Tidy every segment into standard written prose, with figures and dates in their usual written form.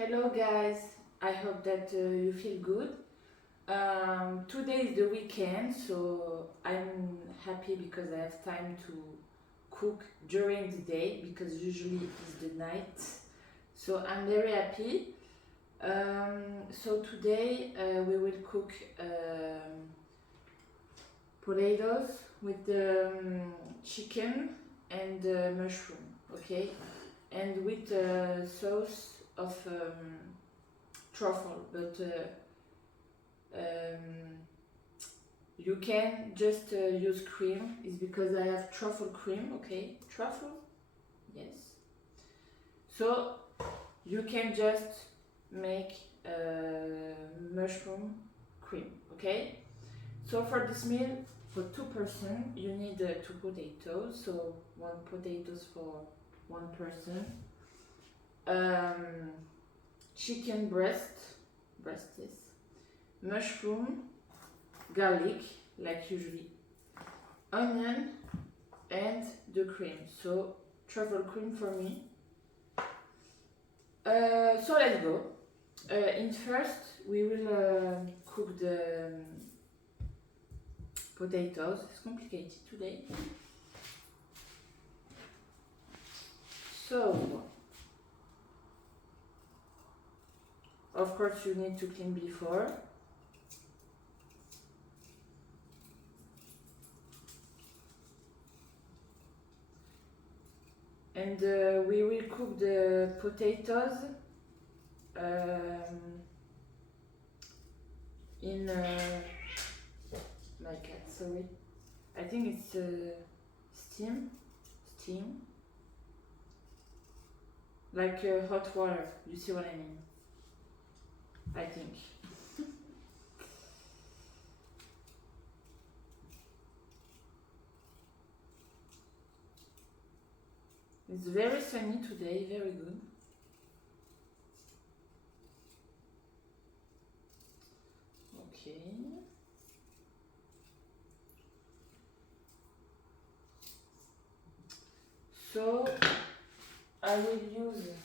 Hello guys, I hope that you feel good. Today is the weekend, so I'm happy because I have time to cook during the day because usually it's the night. So I'm very happy. So today we will cook potatoes with the chicken and mushroom, okay? And with a sauce of truffle, but you can just use cream. It's because I have truffle cream, okay? Truffle, yes. So you can just make mushroom cream, okay? So for this meal, for 2 person, you need 2 potatoes. So 1 potatoes for 1 person. Chicken breast, yes. Mushroom, garlic, like usually, onion, and the cream. So truffle cream for me. So let's go. In first, we will cook the potatoes. It's complicated today. So, of course, you need to clean before. And we will cook the potatoes in my cat, sorry. I think it's steam, like hot water. You see what I mean? I think. It's very sunny today, very good. Okay. So I will use this.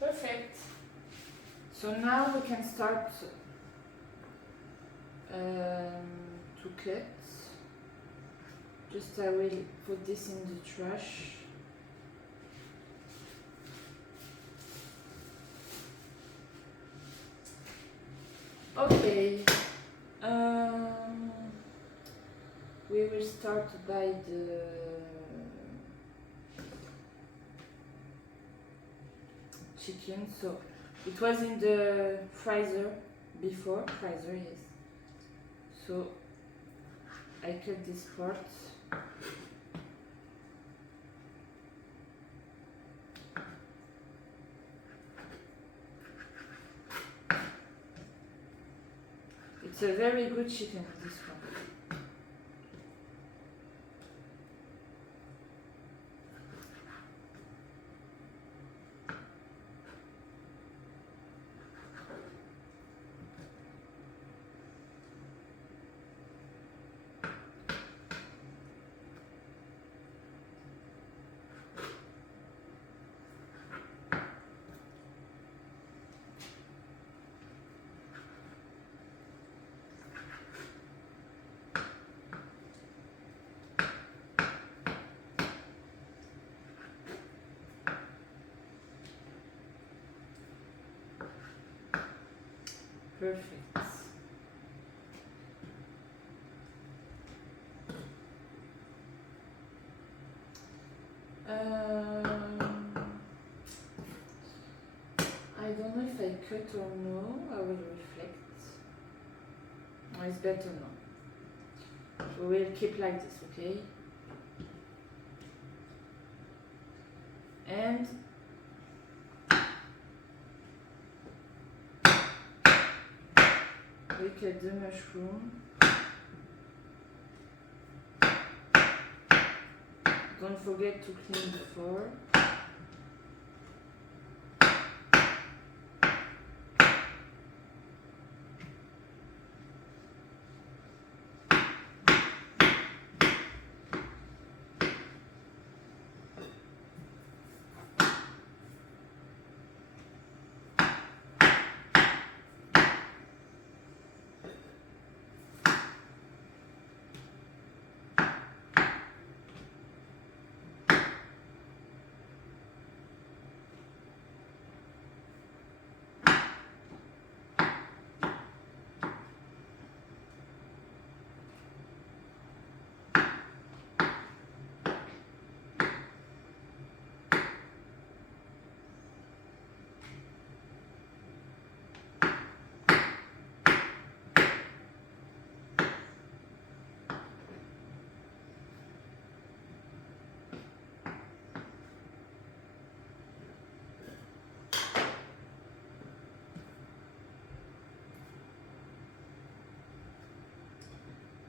Perfect. So now we can start to cut. Just I will put this in the trash. Okay. We will start by the chicken. So it was in the freezer before. Freezer, yes. So I cut this part. It's a very good chicken, this one. Perfect. I don't know if I cut or no. I will reflect. Oh, it's better now. We will keep like this, okay? And we cut the mushroom. Don't forget to clean before.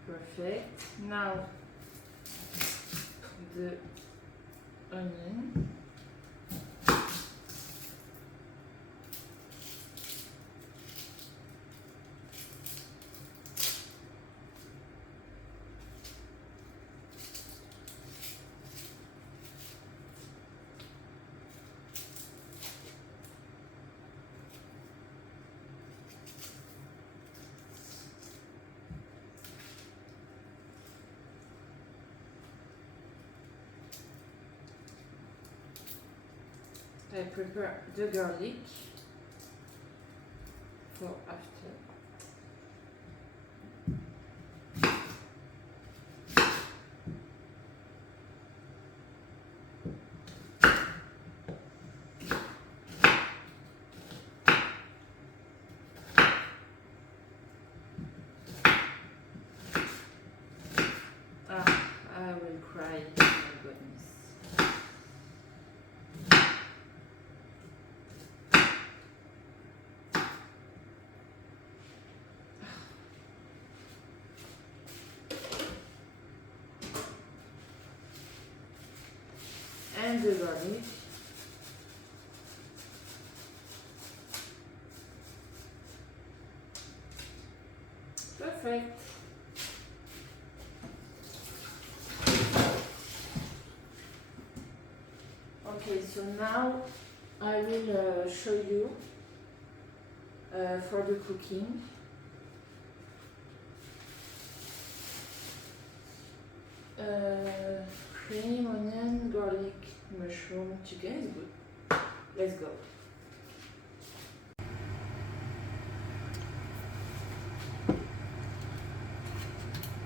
Perfect. Now the onion. I prepare the garlic for after. I will cry. Oh my goodness. And the garlic. Perfect. Okay, so now I will show you for the cooking. Cream, onion, garlic, mushroom, chicken is good. Let's go.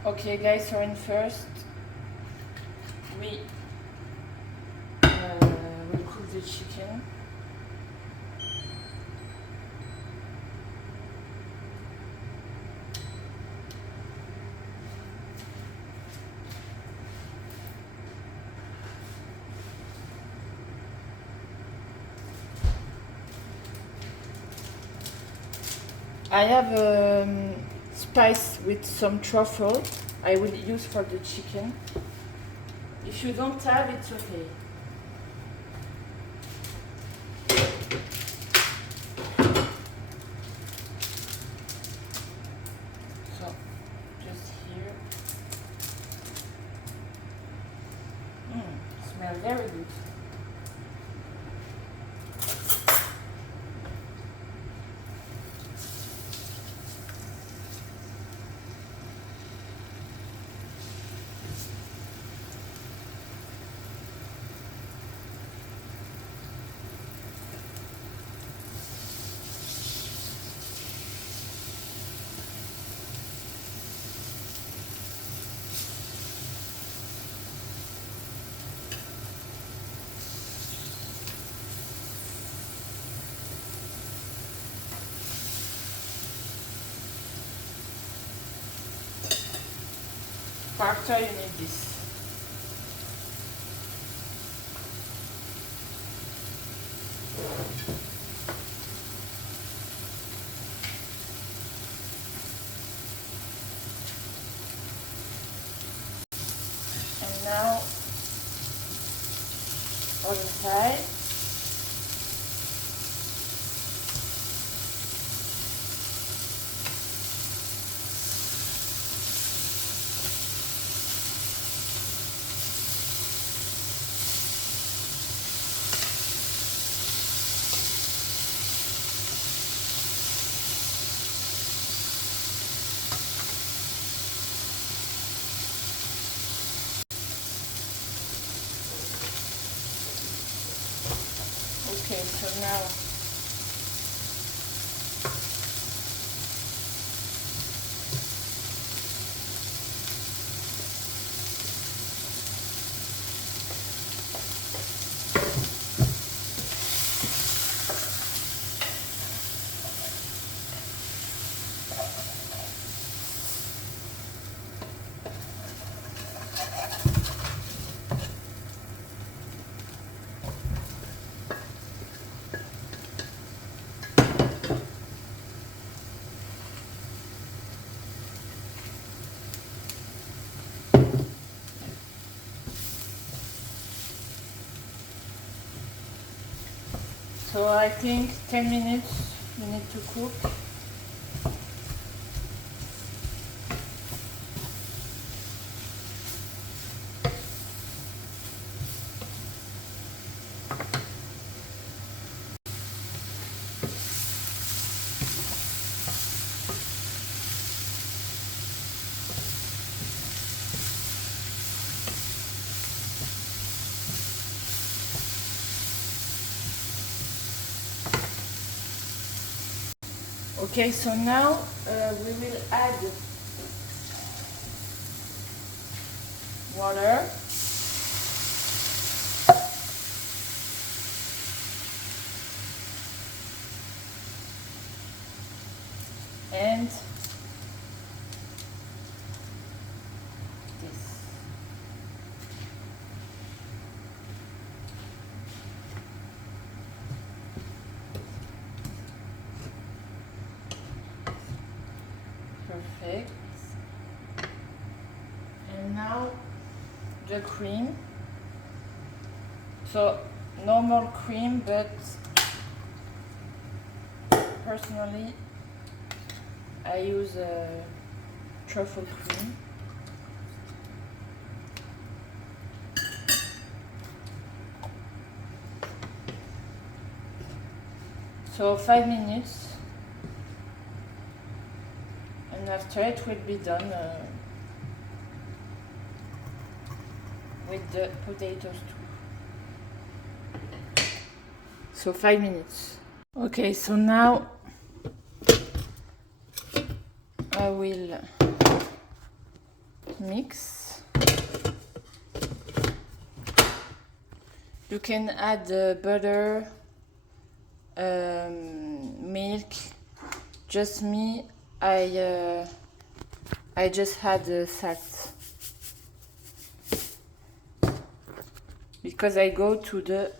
Okay guys, so in first we will cook the chicken. I have spice with some truffle I will use for the chicken. If you don't have, it's okay. So, just here. Smells very good. starter, you need this. And now other side. Okay, so now so I think 10 minutes you need to cook. Okay, so now we will add water. And this. Perfect. And now the cream. So normal cream, but personally I use truffle cream. So 5 minutes, and after it will be done with the potatoes too. So 5 minutes. Okay, so now I will mix. You can add butter, milk. Just me, I just had salt because I go to the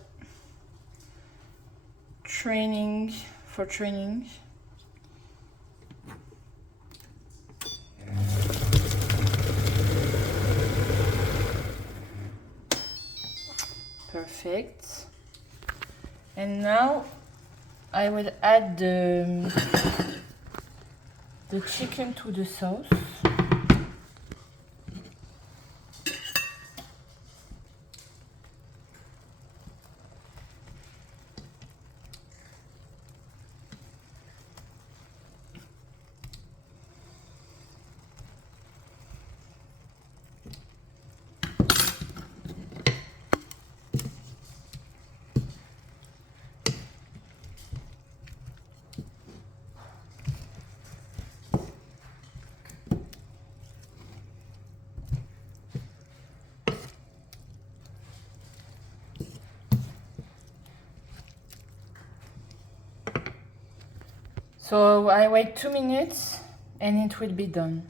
training for training. Perfect. And now I will add the chicken to the sauce. So I wait 2 minutes and it will be done.